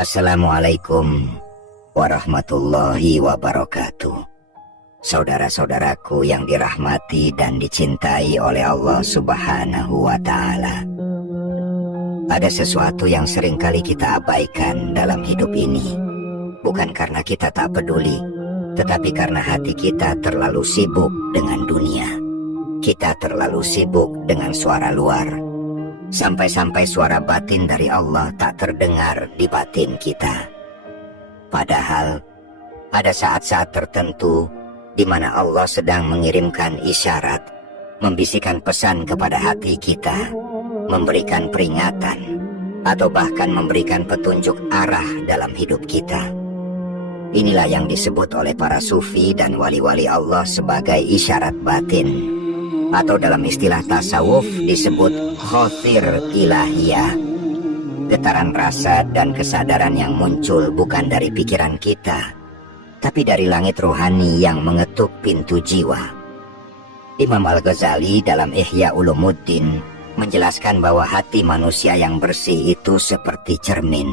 Assalamualaikum warahmatullahi wabarakatuh. Saudara-saudaraku yang dirahmati dan dicintai oleh Allah Subhanahu wa Ta'ala. Ada sesuatu yang seringkali kita abaikan dalam hidup ini, bukan karena kita tak peduli, tetapi karena hati kita terlalu sibuk dengan dunia. Kita terlalu sibuk dengan suara luar, sampai-sampai suara batin dari Allah tak terdengar di batin kita. Padahal ada saat-saat tertentu di mana Allah sedang mengirimkan isyarat, membisikkan pesan kepada hati kita, memberikan peringatan, atau bahkan memberikan petunjuk arah dalam hidup kita. Inilah yang disebut oleh para sufi dan wali-wali Allah sebagai isyarat batin, atau dalam istilah tasawuf disebut khotir ilahiyah. Getaran rasa dan kesadaran yang muncul bukan dari pikiran kita, tapi dari langit rohani yang mengetuk pintu jiwa. Imam Al-Ghazali dalam Ihya Ulumuddin menjelaskan bahwa hati manusia yang bersih itu seperti cermin.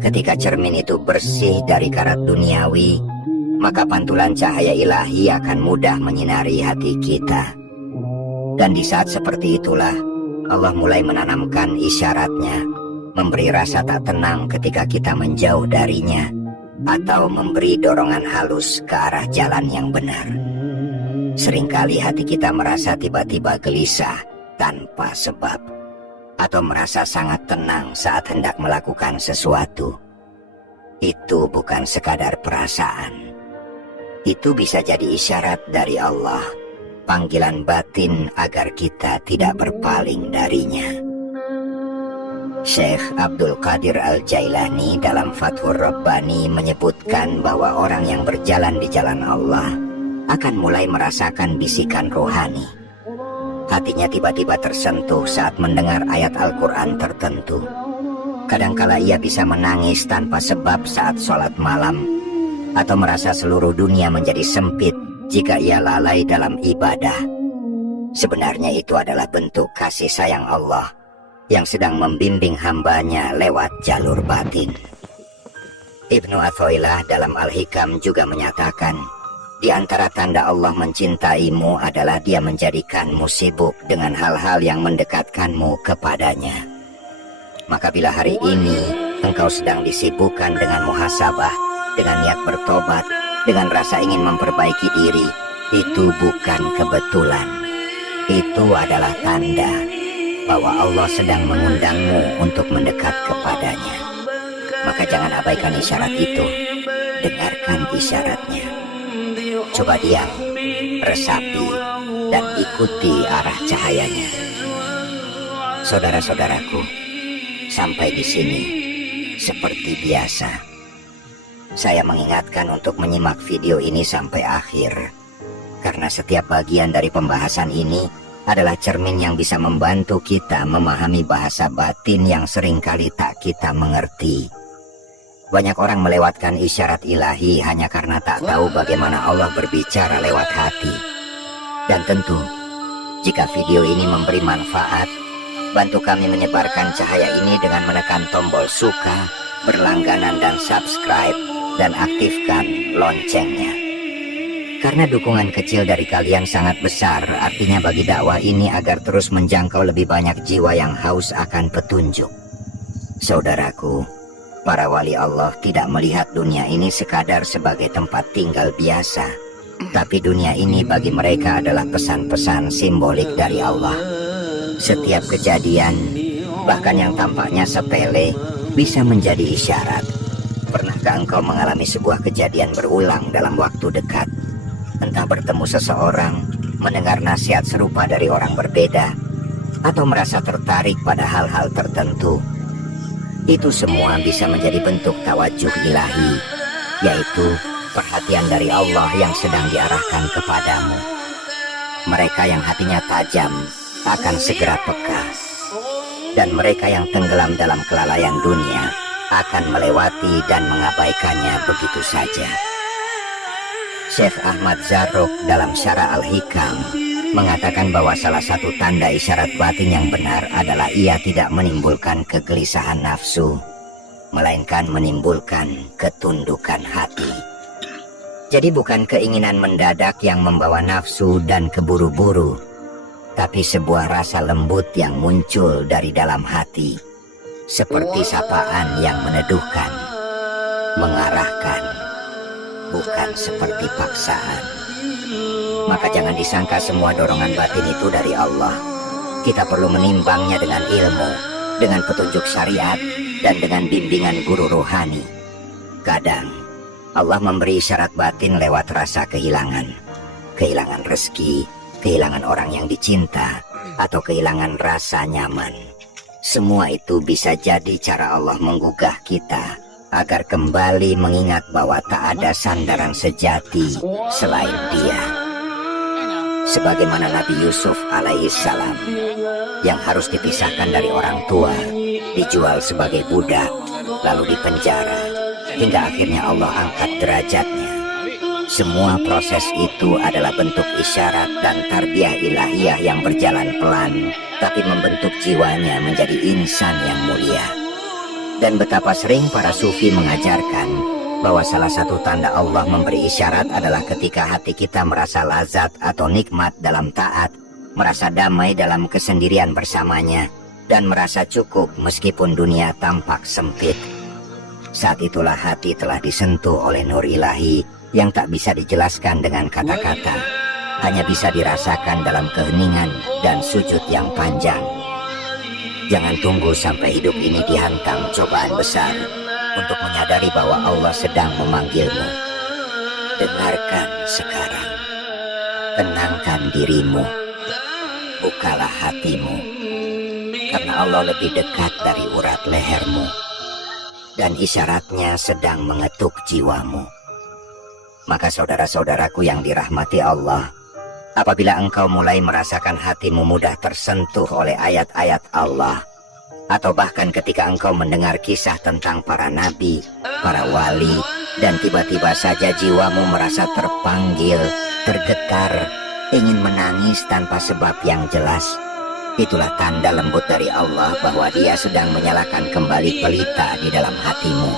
Ketika cermin itu bersih dari karat duniawi, maka pantulan cahaya ilahi akan mudah menyinari hati kita. Dan di saat seperti itulah Allah mulai menanamkan isyaratnya, memberi rasa tak tenang ketika kita menjauh darinya, atau memberi dorongan halus ke arah jalan yang benar. Seringkali hati kita merasa tiba-tiba gelisah tanpa sebab, atau merasa sangat tenang saat hendak melakukan sesuatu. Itu bukan sekadar perasaan. Itu bisa jadi isyarat dari Allah, panggilan batin agar kita tidak berpaling darinya. Syekh Abdul Qadir Al-Jailani dalam Fathur Rabbani menyebutkan bahwa orang yang berjalan di jalan Allah akan mulai merasakan bisikan rohani. Hatinya tiba-tiba tersentuh saat mendengar ayat Al-Quran tertentu. Kadangkala ia bisa menangis tanpa sebab saat sholat malam, atau merasa seluruh dunia menjadi sempit jika ia lalai dalam ibadah. Sebenarnya itu adalah bentuk kasih sayang Allah yang sedang membimbing hambanya lewat jalur batin. Ibnu Athaillah dalam Al-Hikam juga menyatakan, di antara tanda Allah mencintaimu adalah Dia menjadikanmu sibuk dengan hal-hal yang mendekatkanmu kepadanya. Maka bila hari ini engkau sedang disibukkan dengan muhasabah, dengan niat bertobat, dengan rasa ingin memperbaiki diri, itu bukan kebetulan. Itu adalah tanda bahwa Allah sedang mengundangmu untuk mendekat kepadanya. Maka jangan abaikan isyarat itu. Dengarkan isyaratnya. Coba diam, resapi, dan ikuti arah cahayanya. Saudara-saudaraku, sampai di sini seperti biasa, saya mengingatkan untuk menyimak video ini sampai akhir, karena setiap bagian dari pembahasan ini adalah cermin yang bisa membantu kita memahami bahasa batin yang seringkali tak kita mengerti. Banyak orang melewatkan isyarat ilahi hanya karena tak tahu bagaimana Allah berbicara lewat hati. Dan tentu, jika video ini memberi manfaat, bantu kami menyebarkan cahaya ini dengan menekan tombol suka, berlangganan dan subscribe, dan aktifkan loncengnya. Karena dukungan kecil dari kalian sangat besar, artinya bagi dakwah ini agar terus menjangkau lebih banyak jiwa yang haus akan petunjuk. Saudaraku, para wali Allah tidak melihat dunia ini sekadar sebagai tempat tinggal biasa, tapi dunia ini bagi mereka adalah pesan-pesan simbolik dari Allah. Setiap kejadian, bahkan yang tampaknya sepele, bisa menjadi isyarat. Pernahkah engkau mengalami sebuah kejadian berulang dalam waktu dekat? Entah bertemu seseorang, mendengar nasihat serupa dari orang berbeda, atau merasa tertarik pada hal-hal tertentu. Itu semua bisa menjadi bentuk tawajuh ilahi, yaitu perhatian dari Allah yang sedang diarahkan kepadamu. Mereka yang hatinya tajam akan segera peka, dan mereka yang tenggelam dalam kelalaian dunia akan melewati dan mengabaikannya begitu saja. Syekh Ahmad Zarruq dalam Syarah Al-Hikam mengatakan bahwa salah satu tanda isyarat batin yang benar adalah ia tidak menimbulkan kegelisahan nafsu, melainkan menimbulkan ketundukan hati. Jadi bukan keinginan mendadak yang membawa nafsu dan keburu-buru, tapi sebuah rasa lembut yang muncul dari dalam hati, seperti sapaan yang meneduhkan, mengarahkan, bukan seperti paksaan. Maka jangan disangka semua dorongan batin itu dari Allah. Kita perlu menimbangnya dengan ilmu, dengan petunjuk syariat, dan dengan bimbingan guru rohani. Kadang Allah memberi isyarat batin lewat rasa kehilangan rezeki, kehilangan orang yang dicinta, atau kehilangan rasa nyaman. Semua itu bisa jadi cara Allah menggugah kita agar kembali mengingat bahwa tak ada sandaran sejati selain Dia. Sebagaimana Nabi Yusuf alaihissalam yang harus dipisahkan dari orang tua, dijual sebagai budak, lalu dipenjara, hingga akhirnya Allah angkat derajatnya. Semua proses itu adalah bentuk isyarat dan tarbiyah ilahiyah yang berjalan pelan, tapi membentuk jiwanya menjadi insan yang mulia. Dan betapa sering para sufi mengajarkan bahwa salah satu tanda Allah memberi isyarat adalah ketika hati kita merasa lazat atau nikmat dalam taat, merasa damai dalam kesendirian bersamanya, dan merasa cukup meskipun dunia tampak sempit. Saat itulah hati telah disentuh oleh nur ilahi yang tak bisa dijelaskan dengan kata-kata, hanya bisa dirasakan dalam keheningan dan sujud yang panjang. Jangan tunggu sampai hidup ini dihantam cobaan besar untuk menyadari bahwa Allah sedang memanggilmu. Dengarkan sekarang, tenangkan dirimu, bukalah hatimu, karena Allah lebih dekat dari urat lehermu, dan isyaratnya sedang mengetuk jiwamu. Maka saudara-saudaraku yang dirahmati Allah, apabila engkau mulai merasakan hatimu mudah tersentuh oleh ayat-ayat Allah, atau bahkan ketika engkau mendengar kisah tentang para nabi, para wali, dan tiba-tiba saja jiwamu merasa terpanggil, tergetar, ingin menangis tanpa sebab yang jelas, itulah tanda lembut dari Allah bahwa Dia sedang menyalakan kembali pelita di dalam hatimu.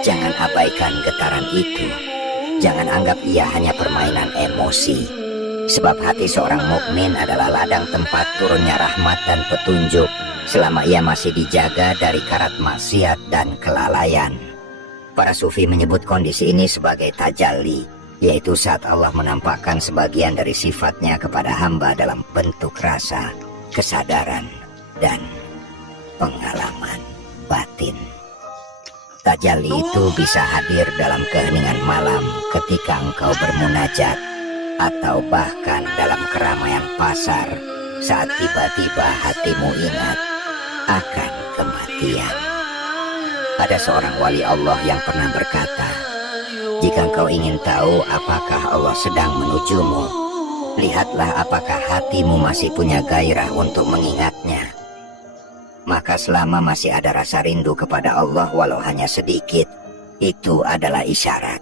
Jangan abaikan getaran itu. Jangan anggap ia hanya permainan emosi. Sebab hati seorang mukmin adalah ladang tempat turunnya rahmat dan petunjuk selama ia masih dijaga dari karat maksiat dan kelalaian. Para sufi menyebut kondisi ini sebagai tajalli, yaitu saat Allah menampakkan sebagian dari sifatnya kepada hamba dalam bentuk rasa, kesadaran, dan pengalaman batin. Tajalli itu bisa hadir dalam keheningan malam ketika engkau bermunajat, atau bahkan dalam keramaian pasar saat tiba-tiba hatimu ingat akan kematian. Ada seorang wali Allah yang pernah berkata, jika engkau ingin tahu apakah Allah sedang menujumu, lihatlah apakah hatimu masih punya gairah untuk mengingatnya. Maka selama masih ada rasa rindu kepada Allah walau hanya sedikit, itu adalah isyarat.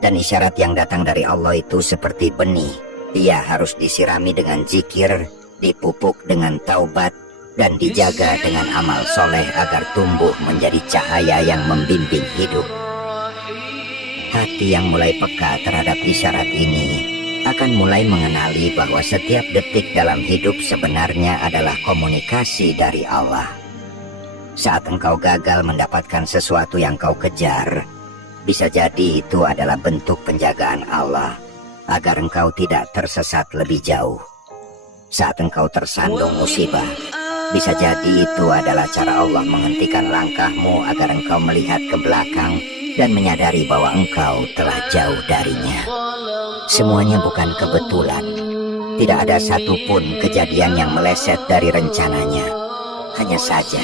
Dan isyarat yang datang dari Allah itu seperti benih. Ia harus disirami dengan zikir, dipupuk dengan taubat, dan dijaga dengan amal soleh agar tumbuh menjadi cahaya yang membimbing hidup. Hati yang mulai peka terhadap isyarat ini akan mulai mengenali bahwa setiap detik dalam hidup sebenarnya adalah komunikasi dari Allah. Saat engkau gagal mendapatkan sesuatu yang kau kejar, bisa jadi itu adalah bentuk penjagaan Allah agar engkau tidak tersesat lebih jauh. Saat engkau tersandung musibah, bisa jadi itu adalah cara Allah menghentikan langkahmu agar engkau melihat ke belakang dan menyadari bahwa engkau telah jauh darinya. Semuanya bukan kebetulan. Tidak ada satupun kejadian yang meleset dari rencananya. Hanya saja,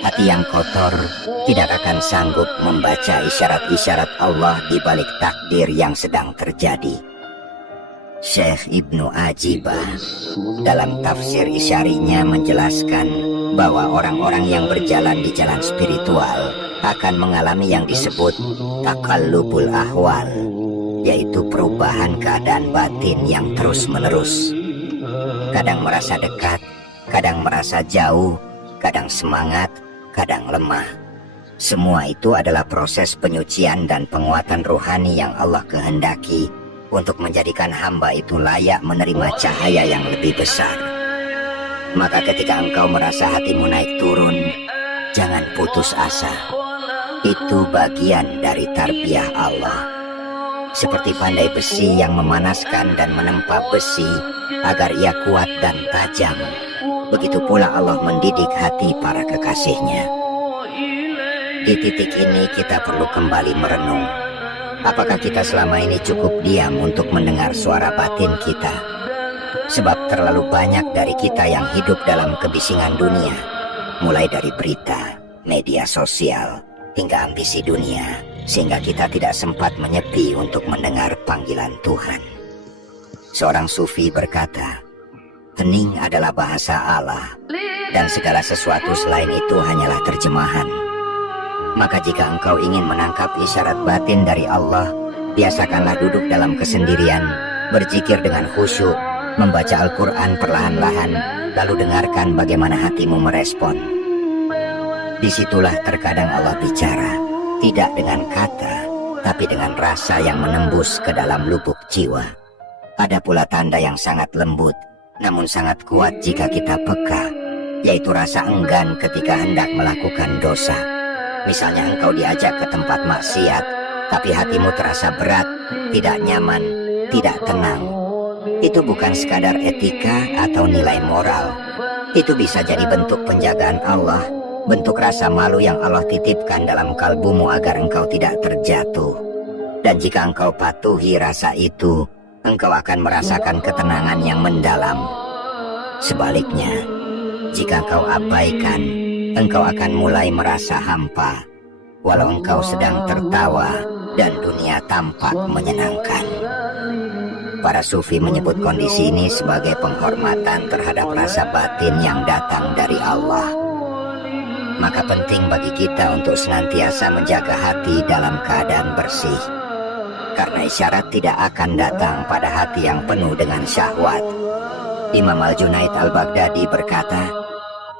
hati yang kotor tidak akan sanggup membaca isyarat-isyarat Allah di balik takdir yang sedang terjadi. Syekh Ibnu Ajibah dalam tafsir isyarinya menjelaskan bahwa orang-orang yang berjalan di jalan spiritual akan mengalami yang disebut takallubul ahwal, yaitu perubahan keadaan batin yang terus-menerus. Kadang merasa dekat, kadang merasa jauh, kadang semangat, kadang lemah. Semua itu adalah proses penyucian dan penguatan rohani yang Allah kehendaki untuk menjadikan hamba itu layak menerima cahaya yang lebih besar. Maka ketika engkau merasa hatimu naik turun, jangan putus asa. Itu bagian dari tarbiyah Allah. Seperti pandai besi yang memanaskan dan menempa besi agar ia kuat dan tajam, begitu pula Allah mendidik hati para kekasihnya. Di titik ini kita perlu kembali merenung. Apakah kita selama ini cukup diam untuk mendengar suara batin kita? Sebab terlalu banyak dari kita yang hidup dalam kebisingan dunia, mulai dari berita, media sosial, hingga ambisi dunia, sehingga kita tidak sempat menyepi untuk mendengar panggilan Tuhan. Seorang sufi berkata, hening adalah bahasa Allah, dan segala sesuatu selain itu hanyalah terjemahan. Maka jika engkau ingin menangkap isyarat batin dari Allah, biasakanlah duduk dalam kesendirian, berzikir dengan khusyuk, membaca Al-Quran perlahan-lahan, lalu dengarkan bagaimana hatimu merespon. Disitulah terkadang Allah bicara, tidak dengan kata, tapi dengan rasa yang menembus ke dalam lubuk jiwa. Ada pula tanda yang sangat lembut, namun sangat kuat jika kita peka, yaitu rasa enggan ketika hendak melakukan dosa. Misalnya engkau diajak ke tempat maksiat, tapi hatimu terasa berat, tidak nyaman, tidak tenang. Itu bukan sekadar etika atau nilai moral. Itu bisa jadi bentuk penjagaan Allah, bentuk rasa malu yang Allah titipkan dalam kalbumu agar engkau tidak terjatuh. Dan jika engkau patuhi rasa itu, engkau akan merasakan ketenangan yang mendalam. Sebaliknya, jika engkau abaikan, engkau akan mulai merasa hampa, walau engkau sedang tertawa dan dunia tampak menyenangkan. Para sufi menyebut kondisi ini sebagai penghormatan terhadap rasa batin yang datang dari Allah. Maka penting bagi kita untuk senantiasa menjaga hati dalam keadaan bersih, karena isyarat tidak akan datang pada hati yang penuh dengan syahwat. Imam Al-Junaid Al-Baghdadi berkata,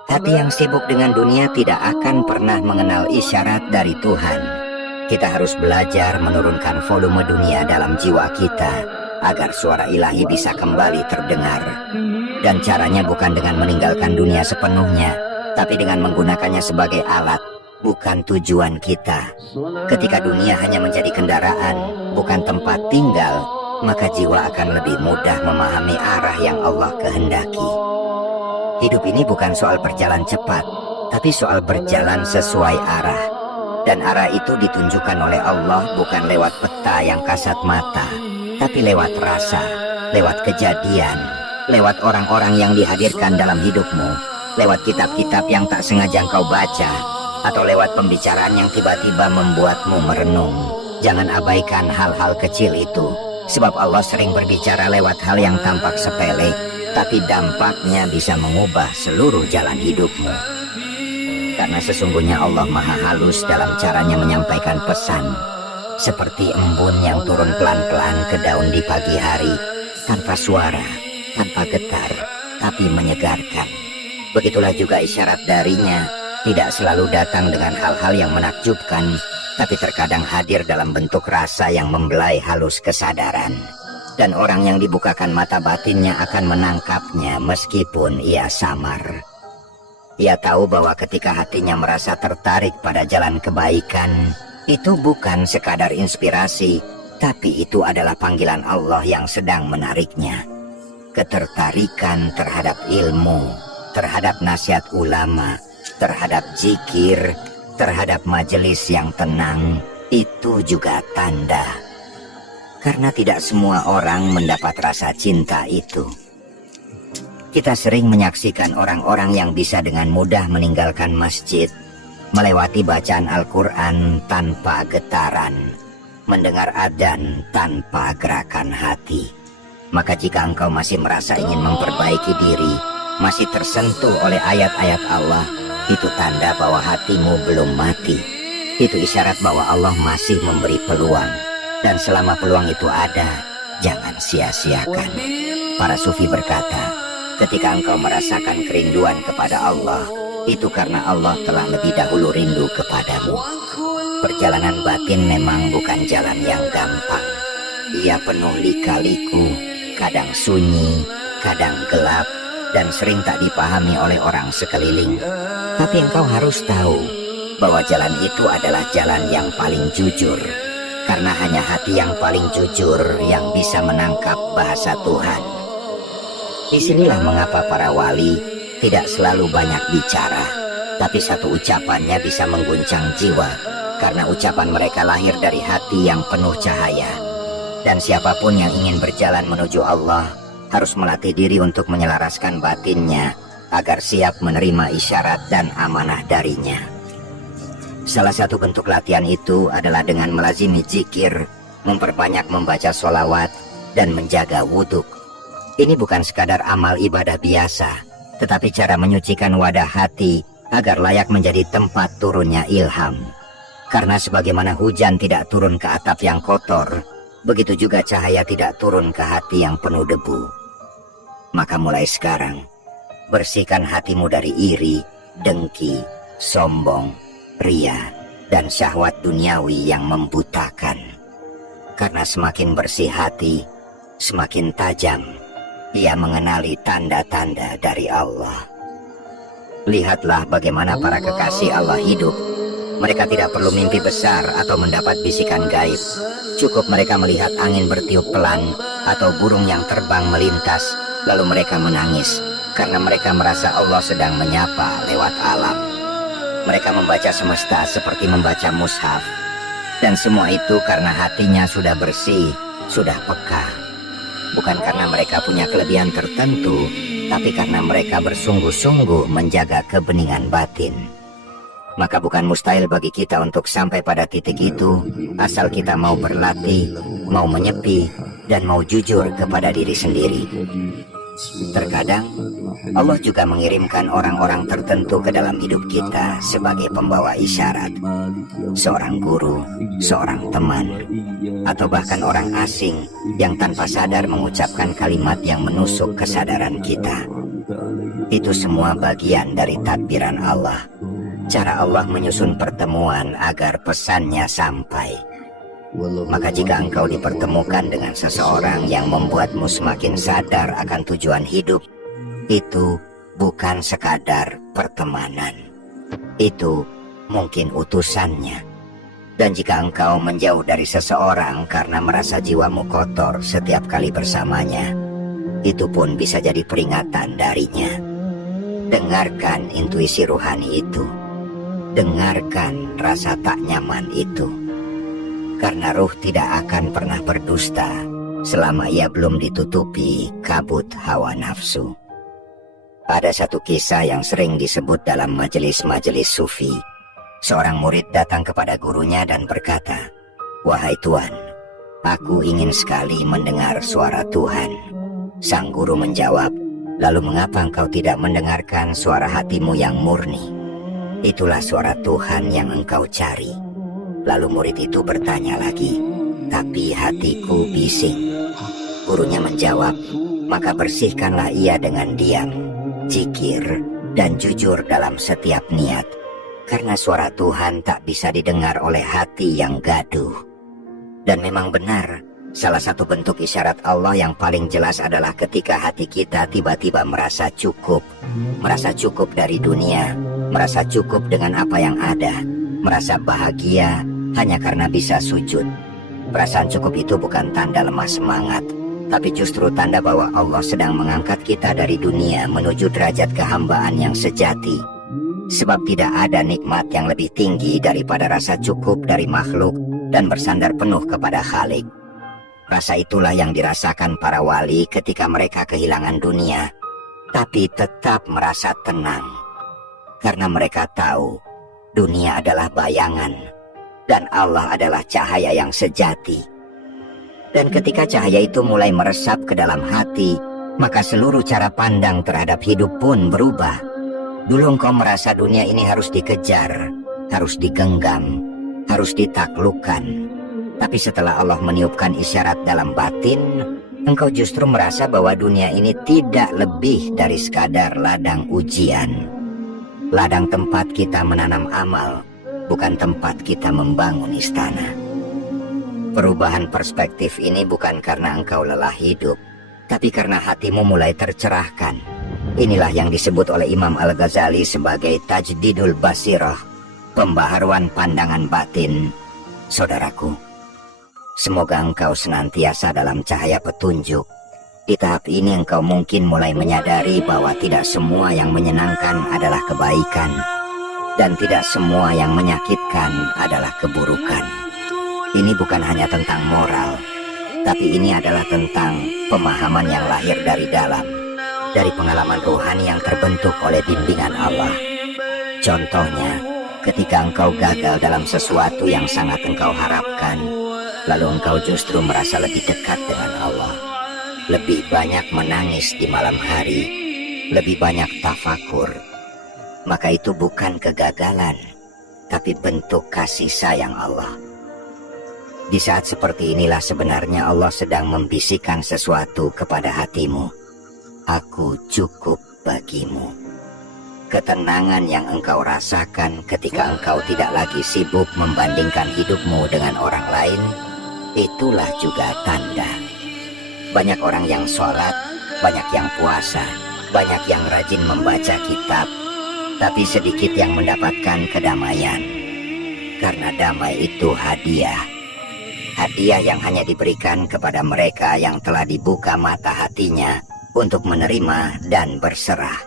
hati yang sibuk dengan dunia tidak akan pernah mengenal isyarat dari Tuhan. Kita harus belajar menurunkan volume dunia dalam jiwa kita, agar suara ilahi bisa kembali terdengar. Dan caranya bukan dengan meninggalkan dunia sepenuhnya, tapi dengan menggunakannya sebagai alat, bukan tujuan kita. Ketika dunia hanya menjadi kendaraan, bukan tempat tinggal, maka jiwa akan lebih mudah memahami arah yang Allah kehendaki. Hidup ini bukan soal berjalan cepat, tapi soal berjalan sesuai arah. Dan arah itu ditunjukkan oleh Allah bukan lewat peta yang kasat mata, tapi lewat rasa, lewat kejadian, lewat orang-orang yang dihadirkan dalam hidupmu, lewat kitab-kitab yang tak sengaja engkau baca, atau lewat pembicaraan yang tiba-tiba membuatmu merenung. Jangan abaikan hal-hal kecil itu, sebab Allah sering berbicara lewat hal yang tampak sepele, tapi dampaknya bisa mengubah seluruh jalan hidupmu. Karena sesungguhnya Allah maha halus dalam caranya menyampaikan pesan, seperti embun yang turun pelan-pelan ke daun di pagi hari, tanpa suara, tanpa getar, tapi menyegarkan. Begitulah juga isyarat darinya, tidak selalu datang dengan hal-hal yang menakjubkan, tapi terkadang hadir dalam bentuk rasa yang membelai halus kesadaran. Dan orang yang dibukakan mata batinnya akan menangkapnya meskipun ia samar. Ia tahu bahwa ketika hatinya merasa tertarik pada jalan kebaikan, itu bukan sekadar inspirasi, tapi itu adalah panggilan Allah yang sedang menariknya. Ketertarikan terhadap ilmu, terhadap nasihat ulama, terhadap zikir, terhadap majelis yang tenang, itu juga tanda. Karena tidak semua orang mendapat rasa cinta itu. Kita sering menyaksikan orang-orang yang bisa dengan mudah meninggalkan masjid, melewati bacaan Al-Quran tanpa getaran, mendengar adzan tanpa gerakan hati. Maka jika engkau masih merasa ingin memperbaiki diri, masih tersentuh oleh ayat-ayat Allah, itu tanda bahwa hatimu belum mati. Itu isyarat bahwa Allah masih memberi peluang. Dan selama peluang itu ada, jangan sia-siakan. Para sufi berkata, ketika engkau merasakan kerinduan kepada Allah, Itu karena Allah telah lebih dahulu rindu kepadamu. Perjalanan batin memang bukan jalan yang gampang. Ia penuh lika-liku, kadang sunyi, kadang gelap, dan sering tak dipahami oleh orang sekeliling. Tapi engkau harus tahu bahwa jalan itu adalah jalan yang paling jujur, karena hanya hati yang paling jujur yang bisa menangkap bahasa Tuhan. Disinilah mengapa para wali tidak selalu banyak bicara, tapi satu ucapannya bisa mengguncang jiwa, karena ucapan mereka lahir dari hati yang penuh cahaya. Dan siapapun yang ingin berjalan menuju Allah harus melatih diri untuk menyelaraskan batinnya agar siap menerima isyarat dan amanah darinya. Salah satu bentuk latihan itu adalah dengan melazimi zikir, memperbanyak membaca sholawat, dan menjaga wudhu. Ini bukan sekadar amal ibadah biasa, tetapi cara menyucikan wadah hati agar layak menjadi tempat turunnya ilham. Karena sebagaimana hujan tidak turun ke atap yang kotor, begitu juga cahaya tidak turun ke hati yang penuh debu. Maka mulai sekarang, bersihkan hatimu dari iri, dengki, sombong, ria, dan syahwat duniawi yang membutakan. Karena semakin bersih hati, semakin tajam ia mengenali tanda-tanda dari Allah. Lihatlah bagaimana para kekasih Allah hidup. Mereka tidak perlu mimpi besar atau mendapat bisikan gaib. Cukup mereka melihat angin bertiup pelan atau burung yang terbang melintas, lalu mereka menangis karena mereka merasa Allah sedang menyapa lewat alam. Mereka membaca semesta seperti membaca mushaf, dan semua itu karena hatinya sudah bersih, sudah peka. Bukan karena mereka punya kelebihan tertentu, tapi karena mereka bersungguh-sungguh menjaga kebeningan batin. Maka bukan mustahil bagi kita untuk sampai pada titik itu, asal kita mau berlatih, mau menyepi, dan mau jujur kepada diri sendiri. Terkadang Allah juga mengirimkan orang-orang tertentu ke dalam hidup kita sebagai pembawa isyarat. Seorang guru, seorang teman, atau bahkan orang asing yang tanpa sadar mengucapkan kalimat yang menusuk kesadaran kita. Itu semua bagian dari tadbiran Allah. Cara Allah menyusun pertemuan agar pesannya sampai. Maka jika engkau dipertemukan dengan seseorang yang membuatmu semakin sadar akan tujuan hidup, itu bukan sekadar pertemanan. Itu mungkin utusannya. Dan jika engkau menjauh dari seseorang karena merasa jiwamu kotor setiap kali bersamanya, itu pun bisa jadi peringatan darinya. Dengarkan intuisi ruhani itu. Dengarkan rasa tak nyaman itu. Karena ruh tidak akan pernah berdusta selama ia belum ditutupi kabut hawa nafsu. Ada satu kisah yang sering disebut dalam majelis-majelis sufi. Seorang murid datang kepada gurunya dan berkata, "Wahai Tuan, aku ingin sekali mendengar suara Tuhan." Sang guru menjawab, "Lalu mengapa engkau tidak mendengarkan suara hatimu yang murni? Itulah suara Tuhan yang engkau cari." Lalu murid itu bertanya lagi, "Tapi hatiku bising." Gurunya menjawab, "Maka bersihkanlah ia dengan diam, zikir, dan jujur dalam setiap niat. Karena suara Tuhan tak bisa didengar oleh hati yang gaduh." Dan memang benar, salah satu bentuk isyarat Allah yang paling jelas adalah ketika hati kita tiba-tiba merasa cukup. Merasa cukup dari dunia, merasa cukup dengan apa yang ada, merasa bahagia hanya karena bisa sujud. Perasaan cukup itu bukan tanda lemah semangat, tapi justru tanda bahwa Allah sedang mengangkat kita dari dunia menuju derajat kehambaan yang sejati. Sebab tidak ada nikmat yang lebih tinggi daripada rasa cukup dari makhluk dan bersandar penuh kepada Khalik. Rasa itulah yang dirasakan para wali ketika mereka kehilangan dunia, tapi tetap merasa tenang. Karena mereka tahu dunia adalah bayangan dan Allah adalah cahaya yang sejati. Dan ketika cahaya itu mulai meresap ke dalam hati, maka seluruh cara pandang terhadap hidup pun berubah. Dulu engkau merasa dunia ini harus dikejar, harus digenggam, harus ditaklukkan. Tapi setelah Allah meniupkan isyarat dalam batin, engkau justru merasa bahwa dunia ini tidak lebih dari sekadar ladang ujian. Ladang tempat kita menanam amal, bukan tempat kita membangun istana. Perubahan perspektif ini bukan karena engkau lelah hidup, tapi karena hatimu mulai tercerahkan. Inilah yang disebut oleh Imam Al-Ghazali sebagai tajdidul basirah, pembaharuan pandangan batin. Saudaraku, semoga engkau senantiasa dalam cahaya petunjuk. Di tahap ini engkau mungkin mulai menyadari bahwa tidak semua yang menyenangkan adalah kebaikan, dan tidak semua yang menyakitkan adalah keburukan. Ini bukan hanya tentang moral, tapi ini adalah tentang pemahaman yang lahir dari dalam, dari pengalaman rohani yang terbentuk oleh bimbingan Allah. Contohnya, ketika engkau gagal dalam sesuatu yang sangat engkau harapkan, lalu engkau justru merasa lebih dekat dengan Allah. Lebih banyak menangis di malam hari, lebih banyak tafakur. Maka itu bukan kegagalan, tapi bentuk kasih sayang Allah. Di saat seperti inilah sebenarnya Allah sedang membisikkan sesuatu kepada hatimu. Aku cukup bagimu. Ketenangan yang engkau rasakan ketika engkau tidak lagi sibuk membandingkan hidupmu dengan orang lain, itulah juga tanda. Banyak orang yang sholat, banyak yang puasa, banyak yang rajin membaca kitab, tapi sedikit yang mendapatkan kedamaian. Karena damai itu hadiah. Hadiah yang hanya diberikan kepada mereka yang telah dibuka mata hatinya untuk menerima dan berserah.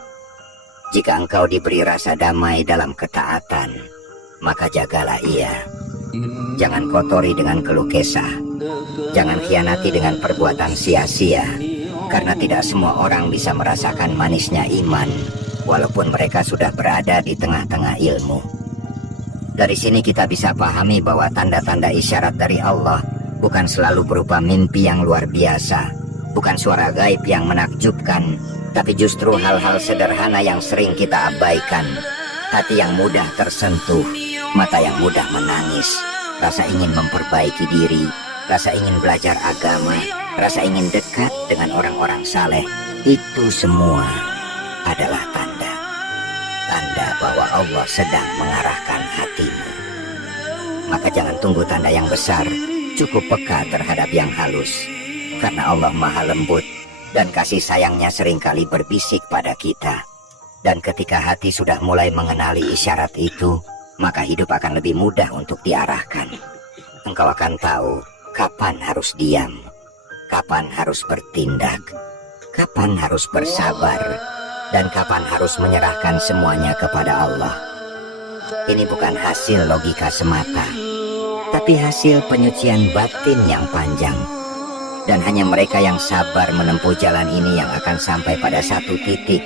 Jika engkau diberi rasa damai dalam ketaatan, maka jagalah ia. Jangan kotori dengan keluh kesah. Jangan khianati dengan perbuatan sia-sia, karena tidak semua orang bisa merasakan manisnya iman, walaupun mereka sudah berada di tengah-tengah ilmu. Dari sini kita bisa pahami bahwa tanda-tanda isyarat dari Allah bukan selalu berupa mimpi yang luar biasa, bukan suara gaib yang menakjubkan, tapi justru hal-hal sederhana yang sering kita abaikan. Hati yang mudah tersentuh, mata yang mudah menangis, rasa ingin memperbaiki diri, rasa ingin belajar agama, rasa ingin dekat dengan orang-orang saleh. Itu semua adalah tanda bahwa Allah sedang mengarahkan hatimu. Maka jangan tunggu tanda yang besar, cukup peka terhadap yang halus. Karena Allah maha lembut dan kasih sayangnya seringkali berbisik pada kita. Dan ketika hati sudah mulai mengenali isyarat itu, maka hidup akan lebih mudah untuk diarahkan. Engkau akan tahu kapan harus diam, kapan harus bertindak, kapan harus bersabar, dan kapan harus menyerahkan semuanya kepada Allah. Ini bukan hasil logika semata, tapi hasil penyucian batin yang panjang. Dan hanya mereka yang sabar menempuh jalan ini yang akan sampai pada satu titik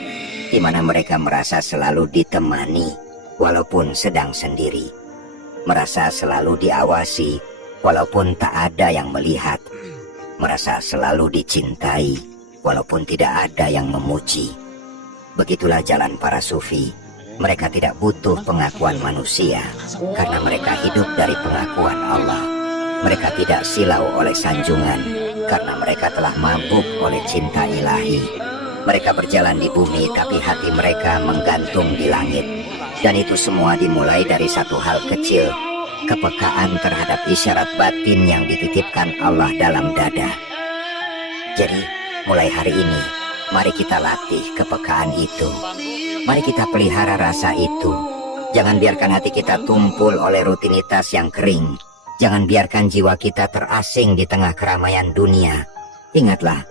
di mana mereka merasa selalu ditemani walaupun sedang sendiri, merasa selalu diawasi walaupun tak ada yang melihat, merasa selalu dicintai walaupun tidak ada yang memuji. Begitulah jalan para sufi. Mereka tidak butuh pengakuan manusia karena mereka hidup dari pengakuan Allah. Mereka tidak silau oleh sanjungan karena mereka telah mabuk oleh cinta ilahi. Mereka berjalan di bumi tapi hati mereka menggantung di langit. Dan itu semua dimulai dari satu hal kecil, kepekaan terhadap isyarat batin yang dititipkan Allah dalam dada. Jadi, mulai hari ini, mari kita latih kepekaan itu. Mari kita pelihara rasa itu. Jangan biarkan hati kita tumpul oleh rutinitas yang kering. Jangan biarkan jiwa kita terasing di tengah keramaian dunia. Ingatlah,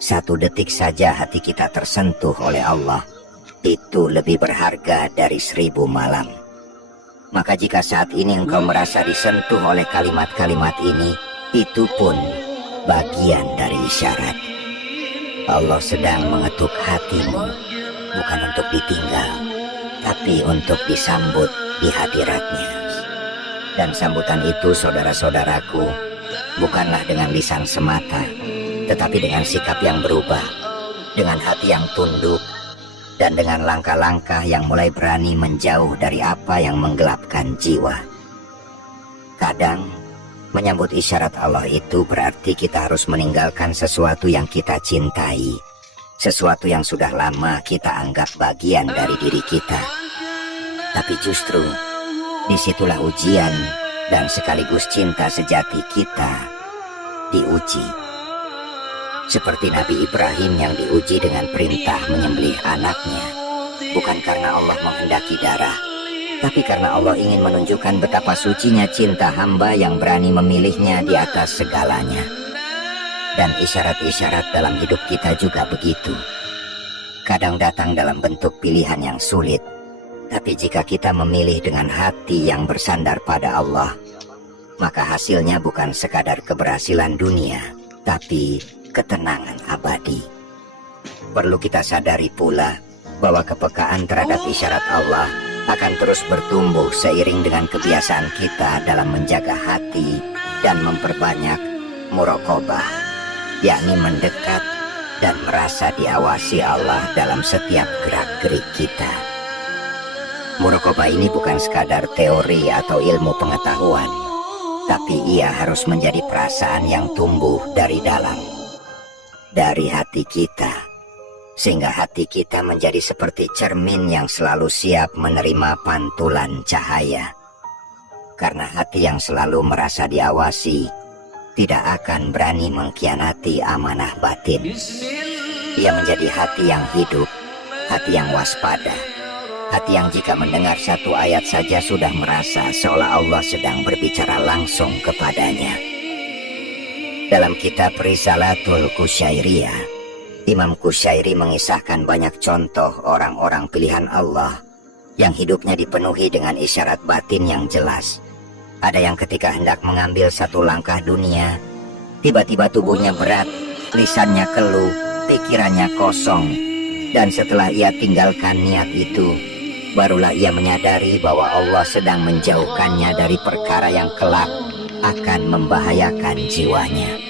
satu detik saja hati kita tersentuh oleh Allah, itu lebih berharga dari 1000 malam. Maka jika saat ini engkau merasa disentuh oleh kalimat-kalimat ini, itu pun bagian dari isyarat. Allah sedang mengetuk hatimu, bukan untuk ditinggal, tapi untuk disambut di hadiratnya. Dan sambutan itu, saudara-saudaraku, bukanlah dengan lisan semata, tetapi dengan sikap yang berubah, dengan hati yang tunduk, dan dengan langkah-langkah yang mulai berani menjauh dari apa yang menggelapkan jiwa. Kadang, menyambut isyarat Allah itu berarti kita harus meninggalkan sesuatu yang kita cintai, sesuatu yang sudah lama kita anggap bagian dari diri kita. Tapi justru disitulah ujian dan sekaligus cinta sejati kita diuji. Seperti Nabi Ibrahim yang diuji dengan perintah menyembelih anaknya, bukan karena Allah menghendaki darah, tapi karena Allah ingin menunjukkan betapa sucinya cinta hamba yang berani memilihnya di atas segalanya. Dan isyarat-isyarat dalam hidup kita juga begitu. Kadang datang dalam bentuk pilihan yang sulit, tapi jika kita memilih dengan hati yang bersandar pada Allah, maka hasilnya bukan sekadar keberhasilan dunia, tapi ketenangan abadi. Perlu kita sadari pula bahwa kepekaan terhadap isyarat Allah akan terus bertumbuh seiring dengan kebiasaan kita dalam menjaga hati dan memperbanyak muraqabah, yakni mendekat dan merasa diawasi Allah dalam setiap gerak-gerik kita. Muraqabah ini bukan sekadar teori atau ilmu pengetahuan, tapi ia harus menjadi perasaan yang tumbuh dari dalam, dari hati kita, sehingga hati kita menjadi seperti cermin yang selalu siap menerima pantulan cahaya. Karena hati yang selalu merasa diawasi tidak akan berani mengkhianati amanah batin. Ia menjadi hati yang hidup, hati yang waspada, hati yang jika mendengar satu ayat saja sudah merasa seolah Allah sedang berbicara langsung kepadanya. Dalam kitab Risalatul Qusyairiyah, Imam Qusyairi mengisahkan banyak contoh orang-orang pilihan Allah yang hidupnya dipenuhi dengan isyarat batin yang jelas. Ada yang ketika hendak mengambil satu langkah dunia, tiba-tiba tubuhnya berat, lisannya keluh, pikirannya kosong, dan setelah ia tinggalkan niat itu, barulah ia menyadari bahwa Allah sedang menjauhkannya dari perkara yang kelak akan membahayakan jiwanya.